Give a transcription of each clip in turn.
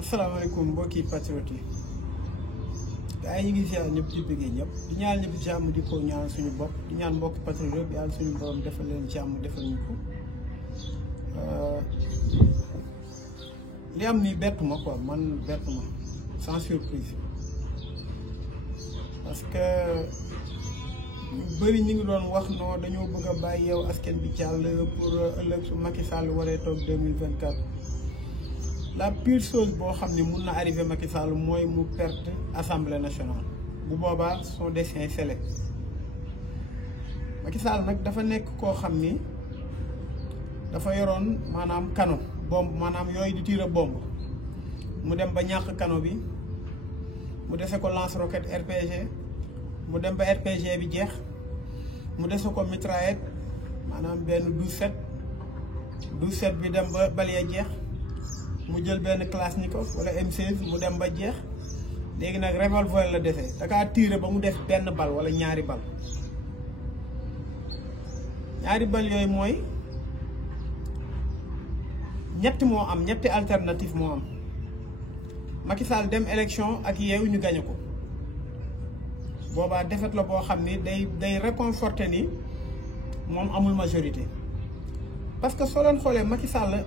asalaamaaleykum mbokki patriote yi gars yi ñu ngi ziar ñëpp ci bëggee ñëpp di ñaan ñëpp jàmm di ko ñaan suñu bopp di ñaan mbokki patriote yëpp yàlla suñu borom defal leen jàmm defal ñu ko li am nii bettu ma quoi man bettu ma sans surprise parce que ñu bëri ñu ngi doon wax non dañoo bëgg a bàyyi yow askan bi jàll pour ëllëg su Macky Sall waree toog 2024. La pire chose boo xam ne mun na arrivé Macky Sall mooy mu perte assemblée nationale bu boobaa son destin est scellé. Macky Sall nag dafa nekk koo xam ni dafa yoroon maanaam canon bombe maanaam yooyu di tirer bombe mu dem ba ñàkk canon bi mu dese ko lance roquette RPG mu dem ba RPG bi jeex mu dese ko mitraillette maanaam benn 12-7 bi dem ba bal jeex. mu jël benn Kalachnikov wala M16 mu dem ba jeex léegi nag revolver la defee da kaa tiire ba mu def benn bal wala ñaari bal yooyu mooy ñetti moo am ñetti alternative moo am Macky Sall dem élection ak Yewwi ñu gañe ko boobaa défaite la boo xam ni day réconforter ni moom amul majorité parce que soo leen xoolee Macky Sall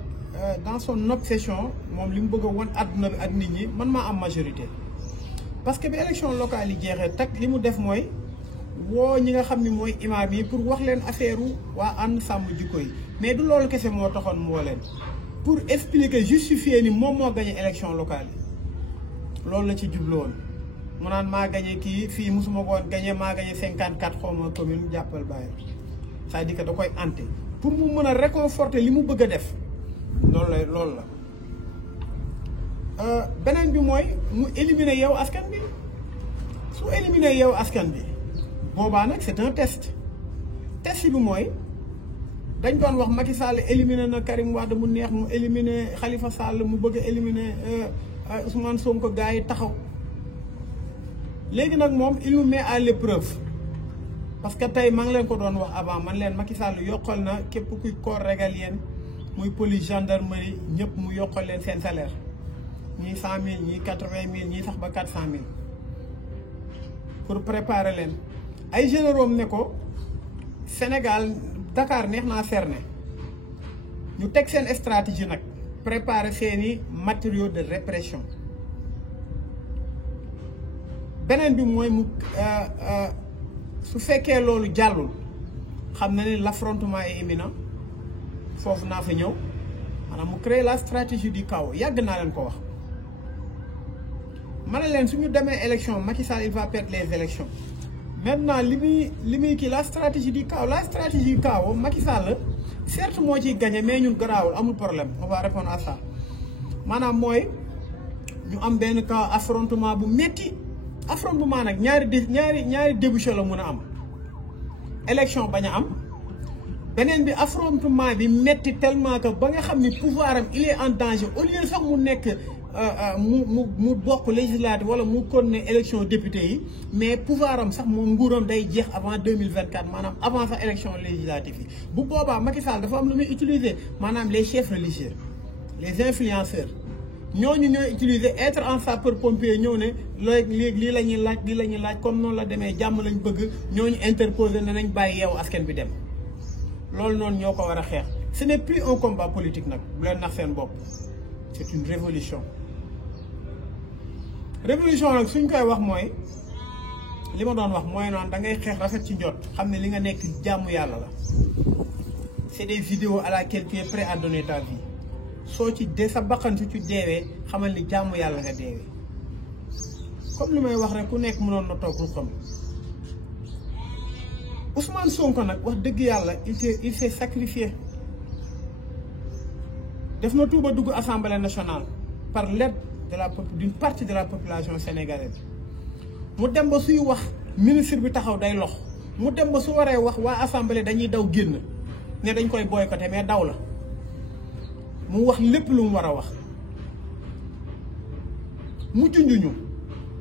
dans son obsession moom li mu bëgg a won àdduna bi ak nit ñi man maa am majorité parce que bi élection locale yi jeexee teg li mu def mooy woo ñi nga xam ni mooy imaam yi pour wax leen affaire waa ànd sàmm jikko yi mais du loolu kese moo taxoon mu woo leen pour expliquer justifier ni moom moo gagné élection locale yi loolu la ci jublu woon mu naan maa gagné kii fii mosuma ko woon gagné maa gagné 54 xaw ma commune jàppal bàyyi c'est-à-dire que da koy ante pour mu mën a réconforter li mu bëgg a def. loolu la beneen bi mooy mu éliminer yow askan bi su éliminer yow askan bi boobaa nag c'est un test bi mooy dañ doon wax Macky Sall éliminer na Karim Wade mu neex mu éliminer Khalifa Sall mu bëgg a éliminer Ousmane Sonko gars yi taxaw léegi nag moom il nous met à l'épreuve parce que tey maa ngi leen ko doon wax avant man leen Macky Sall yokkal na képp kuy corps régalien muy police gendarmerie ñëpp mu yokkal leen seen salaire ñii 100 000 ñii 80 000 ñii sax ba 400 000 pour préparer leen ay généraux ne ko Sénégal Dakar neex naa cerner ñu teg seen stratégie nag préparer seeni matériaux de répression beneen bi mooy mu su fekkee loolu jàllul xam na ne l'affrontement est imminent foofu naa fa ñëw maanaam mu créer la stratégie du chaos yàgg naa leen ko wax ma ne leen suñu demee élection Macky Sall il va perdre les élections maintenant li muy kii la stratégie du chaos Macky Sall certes moo ciy gagné mais ñun garaawul amul problème on va répondre à ça maanaam mooy ñu am benn cas affrontement bu metti affrontement nag ñaari débouché la mun a am élection bañ a am beneen bi affrontement bi metti tellement que ba nga xam ni pouvoir am il est en danger au lieu sax mu nekk mu bokk législative wala mu continuer élection député yi mais pouvoir am sax moom nguuram day jeex avant 2024 maanaam avant sax élection législative yi bu boobaa Macky Sall dafa am lu muy utiliser maanaam les chefs religieux les influenceurs ñooñu ñooy utiliser être en sapeur pompier ñëw ne léegi lii la ñuy laaj comme noonu la demee jàmm lañ bëgg ñooñu interposer ne nañ bàyyi yeewu askan bi dem loolu noonu ñoo ko war a xeex ce n'est plus un combat politique nag bu leen nax seen bopp c'est une révolution nag suñ koy wax mooy li ma doon wax mooy naan da ngay xeex rafet ci njot xam ne li nga nekk jàmm yàlla la c'est des vidéos à laquelle tu es prêt à donner ta vie soo ci dee sa bakkan su ci deewee xamal ni jàmm yàlla nga deewee comme li may wax rek ku nekk mënoon na toog xam Ousmane Sonko nag wax dëgg yàlla il s'est sacrifié def na tuuba dugg assemblée nationale par l'aide d'une partie de la population sénégalaise mu dem ba suy wax ministre bi taxaw day lox mu dem ba su waree wax waa assemblée dañuy daw génn ne dañ koy boycotté mais daw la mu wax lépp lu mu war a wax mu junjuñu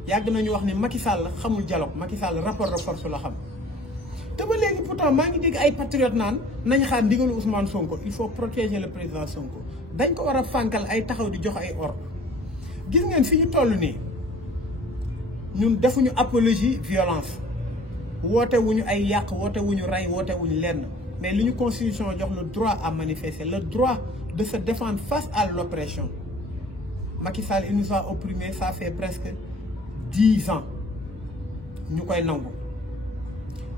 yàgg nañu wax ni Macky Sall xamul dialogue Macky Sall rapport de force la xam te ba léegi pourtant maa ngi dégg ay patriotes naan nañ xaar ndigalu Ousmane Sonko il faut protéger le président Sonko dañ ko war a fànkal ay taxaw di jox ay ordre gis ngeen fi ñu toll nii ñun defuñu apologie violence woote wuñu ay yàq woote wuñu rey woote wuñu lenn mais li ñu constitution jox le droit à manifester le droit de se défendre face à l'oppression. Macky Sall il nous a opprimé ça fait presque 10 ans ñu koy nangu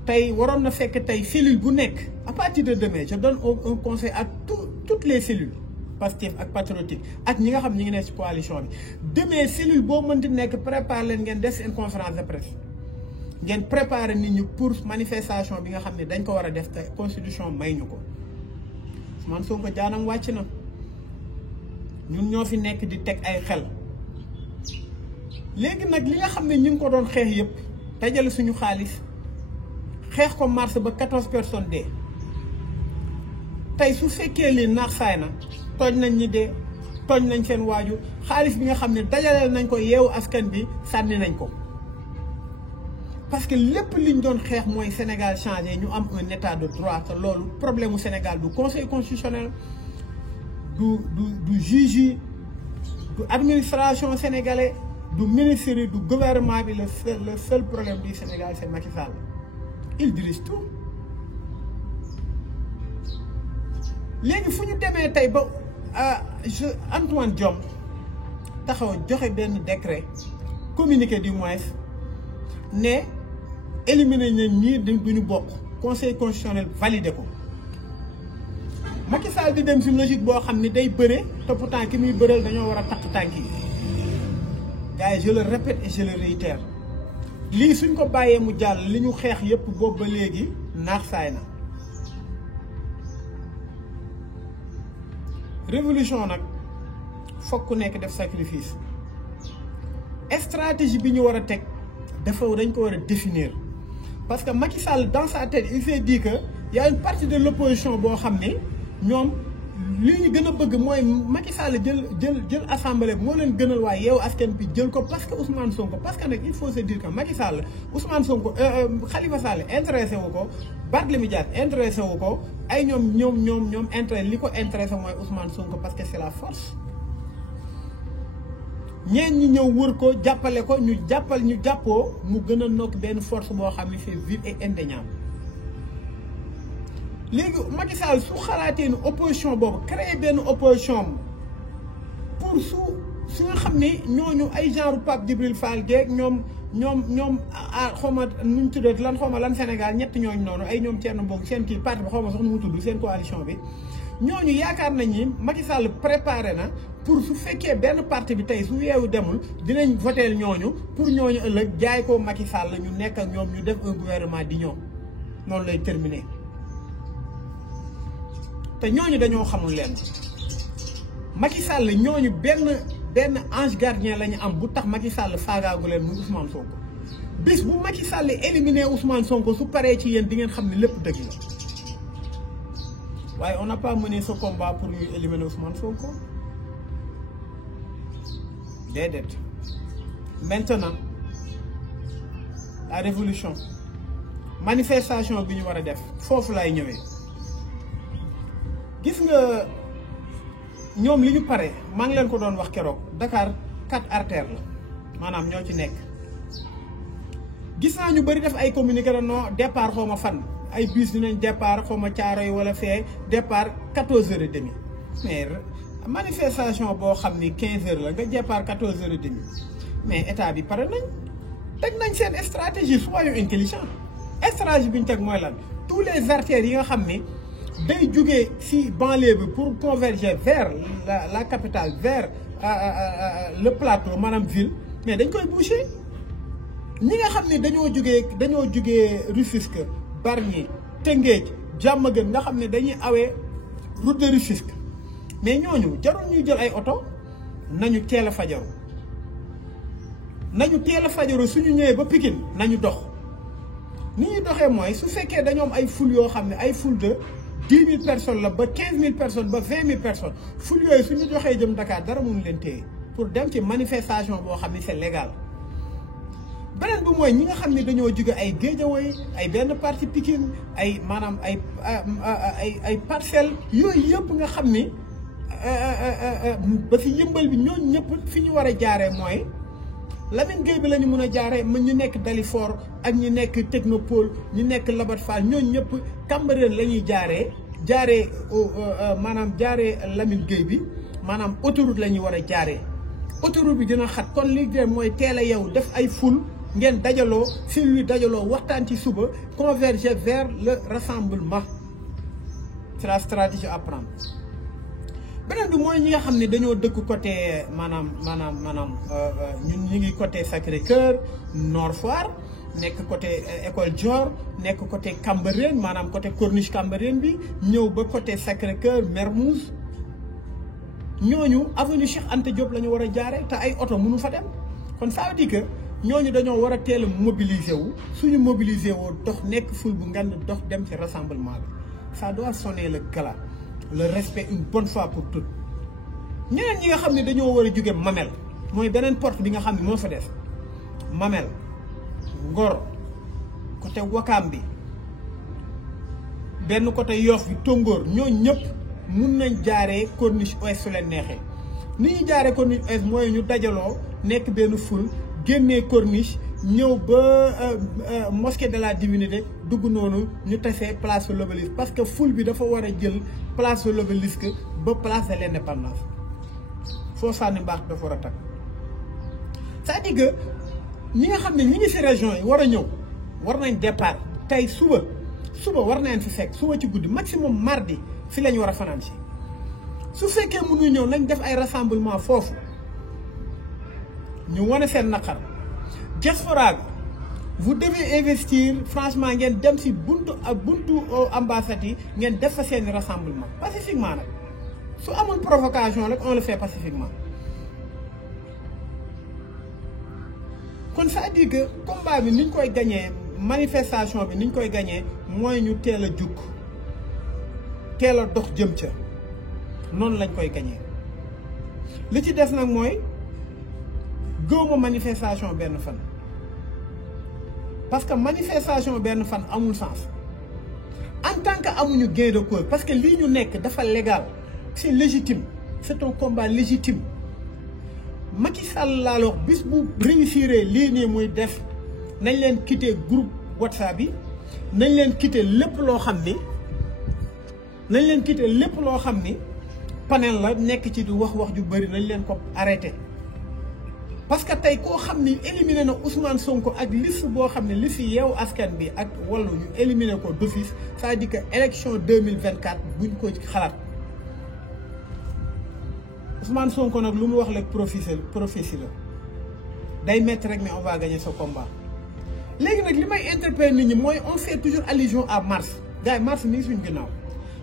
tey waroon na fekk tey cellule bu nekk à partir de demain je donne un conseil à toutes les cellules Pastef ak patriotique ak ñi nga xam ñi ngi nekk ci coalition bi demain cellule boo mënti nekk préparer leen ngeen def une conférence de presse ngeen préparer nit ñi pour manifestation bi nga xam ne dañ ko war a def te constitution may ñu ko Ousmane Sonko jaanam wàcc na ñun ñoo fi nekk di teg ay xel léegi nag li nga xam ne ñu ngi ko doon xeex yëpp dajale suñu xaalis xeex ko mars ba 14 personnes dee tey su fekkee lii naax saay na tooñ nañ ñi dee tooñ nañ seen waaju xaalis bi nga xam ne dajaleel nañ ko yeewu askan bi sànni nañ ko parce que lépp liñ doon xeex mooy Sénégal changé ñu am un état de droit te loolu problème mu Sénégal du conseil constitutionnel du juge yi du administration sénégalais du ministre yi du gouvernement bi le seul problème du Sénégal c'est Macky Sall il dirige tout léegi fu ñu demee tey ba Antoine Diome taxaw joxe benn décret communiqué du moins ne éliminer ñeen ñii duñu bokk conseil constitutionnel validé ko Macky Sall di dem ci logique boo xam ne day bëre te pourtant ki muy bëreel dañoo war a takk tànk yi gars yi je le répète et je le réitère lii suñ ko bàyyee mu jàll li ñu xeex yépp boobu ba léegi naax saay na révolution nag fokk ku nekk def sacrifice stratégie bi ñu war a teg dafa dañ ko war a définir parce que Macky Sall dans sa tête il s'est dit que y a une partie de l'opposition boo xam ne ñoom li ñu gën a bëgg mooy Macky Sall jël assemblée bi moo leen gënal waaye yow askan bi jël ko parce que Ousmane Sonko parce que nag il faut se dire que Macky Sall Ousmane Sonko Khalifa Sall intéressé wu ko Barthélémy Dias intéressé wu ko ay ñoom intéressé li ko intéressé mooy Ousmane Sonko parce que c'est la force ñeen ñi ñëw wër ko jàppale ko ñu jàppoo mu gën a nokk benn force boo xam ne c'est vive et indéniable léegi Macky Sall su xalaatee ni opposition boobu créer benn opposition pour su nga xam ni ñooñu ay genre Pape Djibril Fall geeg ñoom xawma nu ñu tuddee lan xawma lan Sénégal ñett ñooñu noonu ay ñoom Thierno Bocoum seen kii parti bi xawma sax nu mu tudd seen coalition bi ñooñu yaakaar nañ ni Macky Sall préparé na pour su fekkee benn parti bi tey su yeewu demul dinañ voteel ñooñu pour ñooñu ëllëg jaay ko Macky Sall ñu nekk ak ñoom ñu def un gouvernement di ñoom noonu lay terminer te ñooñu dañoo xamul leen Macky Sall ñooñu benn ange gardien la ñu am bu tax Macky Sall faagaagu leen muy Ousmane Sonko bis bu Macky Sall éliminé Ousmane Sonko su paree ci yéen di ngeen xam ne lépp dëgg la waaye on n'a pas mené ce combat pour ñu éliminer Ousmane Sonko déedéet maintenant la révolution manifestation bi ñu war a def foofu lay ñëwee gis nga ñoom li ñu pare maa ngi leen ko doon wax keroog Dakar 4 artères la maanaam ñoo ci nekk gis naa ñu bëri def ay communiqué non départ xaw ma fan ay bus dinañ départ xaw ma Thiaroye wala fee départ 14h30 mais manifestation boo xam ni 15h la nga départ 14h30 mais état bi pare nañ teg nañ seen stratégie soyons intelligents stratégie bi ñu teg mooy lan tous les artères yi nga xam ni day jógee ci banlieue bi pour converger vers la capitale vers le plateau maanaam ville mais dañ koy boucher ñi nga xam ne dañoo jógee Rufisque Bargny Tëngéej Diamaguène nga xam ne dañuy awee route de Rufisque mais ñooñu jarul ñuy jël ay oto nañu teel a fajaru suñu ñëwee ba Pikine nañu dox ni ñuy doxee mooy su fekkee dañoo am ay foule yoo xam ne ay foule de 10 000 personnes la ba 15 000 personnes ba 20 000 personnes foule yooyu suñu doxee jëm Dakar dara mënu leen téye pour dem ci manifestation boo xam ne c'est légal beneen bi mooy ñi nga xam ne dañoo jóge ay Guédiawaye ay benn parti Pikine ay maanaam ay Parcelles yooyu yëpp nga xam ni ba si yëmbal bi ñooñu ñëpp fi ñu war a jaaree mooy Lamine Gueye bi la ñu mën a jaaree man ñu nekk Dalifort ak ñu nekk Technopole ñu nekk Labat Fall ñooñu ñëpp Cambérène la ñuy jaaree maanaam jaaree Lamine Gueye bi maanaam autoroute la ñuy war a jaaree autoroute bi dina xat kon li de mooy teel a yow def ay ful ngeen dajaloo celui dajaloo waxtaan ci suba converger vers le rassemblement c'est la stratégie à prendre. beneen bi mooy ñi nga xam ne dañoo dëkk côté maanaam ñun ñu ngi côté Sacré-Cœur Nord Foire nekk côté école Dior nekk côté Cambérène maanaam côté corniche Cambérène bi ñëw ba côté Sacré-Cœur Mermoz ñooñu avenue Cheikh Anta Diop la ñu war a jaare te ay oto mënu fa dem kon ça veut dire que ñooñu dañoo war a teel a mobiliser wu suñu mobiliser woo dox nekk ful bu ngand dox dem ci rassemblement bi ça doit sonner le gala le respect une bonne fois pour toutes ñeneen ñi nga xam ne dañoo war a jóge Mamel mooy beneen porte bi nga xam ne moo fa def Mamel Ngor côté Wakaam bi benn côté Yoff bi Tongoor ñooñu ñëpp mun nañ jaaree corniche ouest su leen neexee ni ñu jaaree corniche ouest mooy ñu dajaloo nekk benn ful génnee corniche ñëw ba mosquée de la divinité dugg noonu ñu tasee place de l'Obélisque parce que ful bi dafa war a jël place de l'Obélisque ba place de l'Indépendance foo sànni mbaax dafa war a takk c'est-à-dire que ñi nga xam ne ñi ngi ci région yi war a ñëw war nañ départ tey suba war nañ fi fekk suba ci guddi maximum mardi fi lañ war a fanaan si su fekkee mënuñu ñëw nañ def ay rassemblement foofu ñu wane seen naqar diaspora bi vous devez investir franchement ngeen dem ci buntu ambassade yi ngeen def fa seen rassemblement pacifiquement nag su amul provocation rek on le fait pacifiquement kon ça dit que combat bi niñ koy gañee manifestation bi niñ koy gañee mooy ñu teel a jukk teel a dox jëm ca noonu lañ koy gañee li ci des nag mooy gëwma manifestation benn fan parce que manifestation benn fan amul sens en tant que amuñu gain de cause parce que lii ñu nekk dafa légal c'est légitime c'est un combat légitime Macky Sall laa wax bis bu réussir lii nii muy def nañ leen quitter groupe WhatsApp bi nañ leen quitter lépp loo xam ni panel la nekk ci di wax ju bëri nañ leen ko arrêté parce que tey koo xam ni éliminé na Ousmane Sonko ak liste boo xam ne liste Yewwi Askan bi ak Wallu ñu éliminé ko d'office c'est-à-dire que élection 2024 buñ ko xalaat Ousmane Sonko nag lu mu wax rek prophétie la day métti rek mais on va gagner ce combat. léegi nag li may interpeller nit ñi mooy on fait toujours allusion à mars gars yi mars mi ngi suñu ginnaaw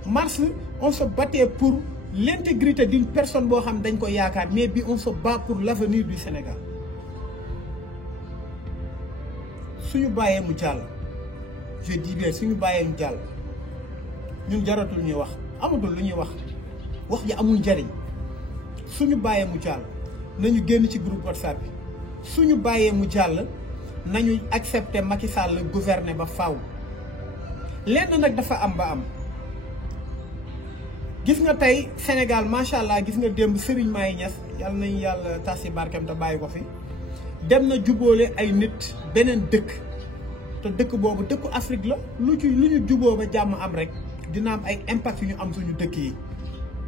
mars on se battait pour l'intégrité d'une personne boo xam dañ ko yaakaar mais bi on se bat pour l'avenir du Sénégal suñu bàyyee mu jàll je dis bien suñu bàyyee mu jàll ñun jaratul ñuy wax amatul lu ñuy wax ji amul njariñ suñu bàyyee mu jàll nañu génn ci groupe WhatsApp bi suñu bàyyee mu jàll nañu accepter Macky Sall gouverner ba faaw lenn nag dafa am ba am gis nga tey Sénégal macha allah gis nga démb Serigne Maye Niass yàlla nañu yàlla tas ci barkeem te bàyyi ko fi dem na jubóole ay nit beneen dëkk te dëkk boobu dëkku Afrique la lu ñu juboo ba jàmm am rek dina am ay impact yu ñu am suñu dëkk yi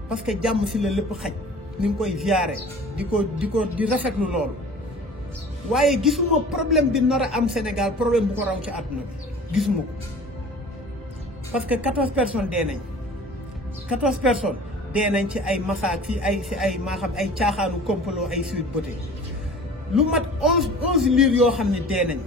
parce que jàmm si la lépp xaj ni nga koy ziare di rafetlu loolu waaye gisuma problème bi nar a am Sénégal problème bu ko raw ci àdduna bi gisuma ko parce que 14 personnes dee nañ 14 personnes dee nañ ci ay massacre ci ay maa xam ay caaxaanu complot ay Sweet Beauté lu mat 11 liir yoo xam ne dee nañ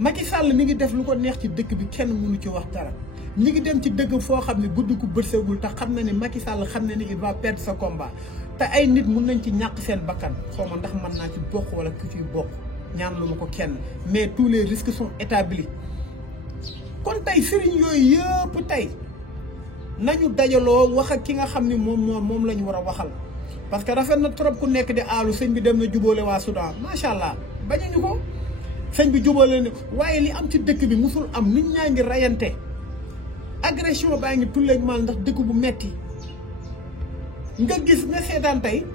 Macky Sall mi ngi def lu ko neex ci dëkk bi kenn mënu ci wax dara ñi ngi dem ci dëgg foo xam ne guddi ku bërsegul te xam na ne Macky Sall xam na ne il va perdre ce combat te ay nit mun nañ ci ñàkk seen bakkan xaw ma ndax mën naa ci bokk wala ku ciy bokk ñaan lu ma ko kenn mais tous les risques sont établis kon tey sëriñ yooyu yëpp tey nañu dajaloo wax ak ki nga xam ni moom la ñu war a waxal parce que rafet na trop ku nekk di aalu sëñ bi dem na jubóole waa Soudan macha allah bañuñu ko sëñ bi jubóole ne waaye li am ci dëkk bi musul am nit ñaa ngi rayante agression baa ngi tulleeg mal ndax dëkk bu metti nga gis nga seetaan tey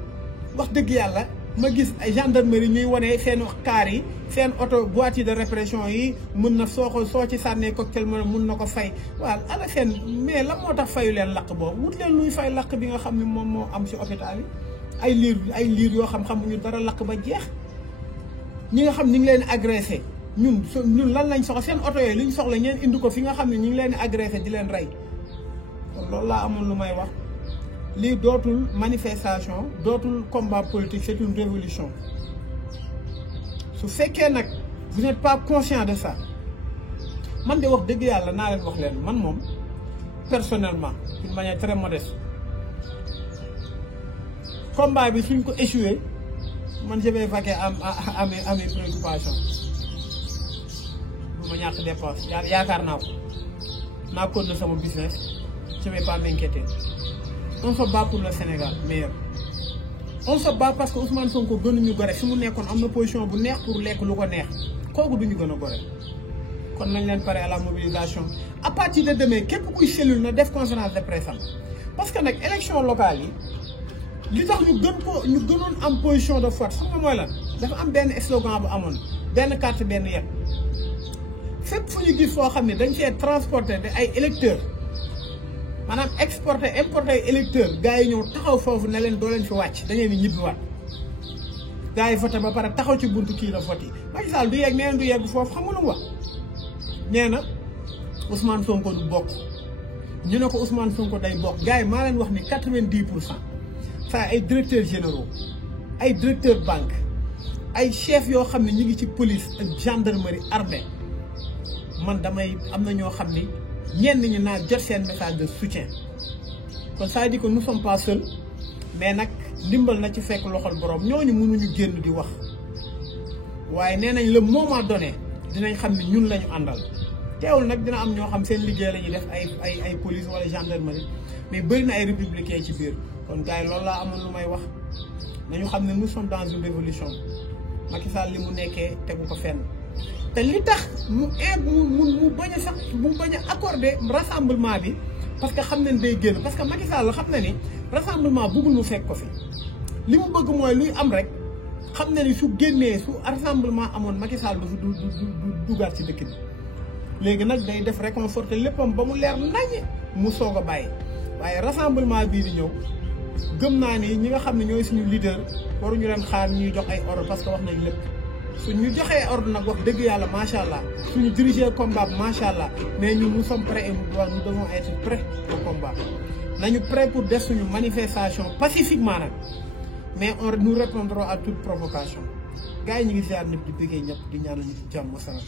wax dëgg yàlla ma gis ay gendarmerie ñuy wane seen kaar yi seen auto boîte de répression yi mun na soo ci sànnee cocktail mun na ko fay waaw ala seen mais lan moo tax fayu leen lakk boobu wut leen luy fay lakk bi nga xam ne moom moo am si hôpital yi ay liir yoo xamuñu dara lakk ba jeex ñi nga xam ñi ngi leen agressé ñun lan lañ soxla seen oto yooyu li ñu soxla ñeen indi ko fi nga xam ne ñi ngi leen agressé di leen rey kon loolu laa amoon lu may wax lii dootul manifestation dootul combat politique c'est une révolution su fekkee nag vous n'êtes pas conscient de ça man de wax dëgg yàlla naa leen wax leen man moom personnellement d'une manière très modeste combat bi suñ ko échoué man je vais vaquer à mes préoccupations bu ma ñàkk dépense yaakaar naa ko naa ko na sama business je vais pas m'inquiéter. On se bat pour le Sénégal meilleur on se bat parce que Ousmane Sonko gënuñu gore su mu nekkoon am na position bu neex pour lekk lu ko neex kooku duñu gën a gore kon nañ leen pare à la mobilisation à partir de demain képp kuy cellule na def conférence de presse am parce que nag élection locale yi li tax ñu gënoon am position de force xam nga mooy lan dafa am benn slogan bu amoon benn carte benn yet fépp fu ñu gis foo xam ne dañ cee transporter de ay électeurs maanaam exporté importé électeur gars yi ñëw taxaw foofu ne leen doo leen fi wàcc da ngeen di ñibbiwaat gars yi voté ba pare taxaw ci buntu kii la vote yi Macky Sall du yegg nee na du yegg foofu xam nga lu mu wax nee na Ousmane Sonko du bokk ñu ne ko Ousmane Sonko day bokk gars yi maa leen wax ni 90% saa ay directeurs généraux ay directeurs banque ay chefs yoo xam ne ñu ngi ci police ak gendarmerie armée man damay am na ñoo xam ni ñenn ñi naa jot seen message de soutien kon ça veut dire que nous sommes pas seuls mais nag ndimbal na ci fekk loxol borom ñooñu mënuñu génn di wax waaye nee nañ le moment donné dinañ xam ne ñun la ñu àndal teewul nag dina am ñoo xam seen liggéey la ñuy def ay police wala gendarmerie mais bëri na ay républicains ci biir kon gars yi loolu laa amoon lu may wax nañu xam ne nous sommes dans une révolution Macky Sall li mu nekkee tegu ko fenn te li tax mu bañ a sax mu bañ a accordé rassemblement bi parce que xam nañ day génn parce que Macky Sall xam na ni rassemblement bëggul mu fekk ko fi li mu bëgg mooy luy am rek xam na ni su génnee su rassemblement amoon Macky Sall du dugaat ci dëkk bi léegi nag day def réconforter léppam ba mu leer nañ mu soog a bàyyi waaye rassemblement bii di ñëw gëm naa ni ñi nga xam ne ñooy suñu leader waruñu leen xaar ñuy jox ay ordre parce que wax nañ lépp suñu joxee ordre nag wax dëgg yàlla macha allah suñu diriger combat macha allah mais ñun nous sommes prêts et nous devons être prêts au combat nañu prêts pour def suñu manifestation pacifiquement nag mais nous répondrons à toute provocation gars yi ñu ngi ziar ñëpp di bëggee ñëpp di ñaanal ñu ci jàmm salaam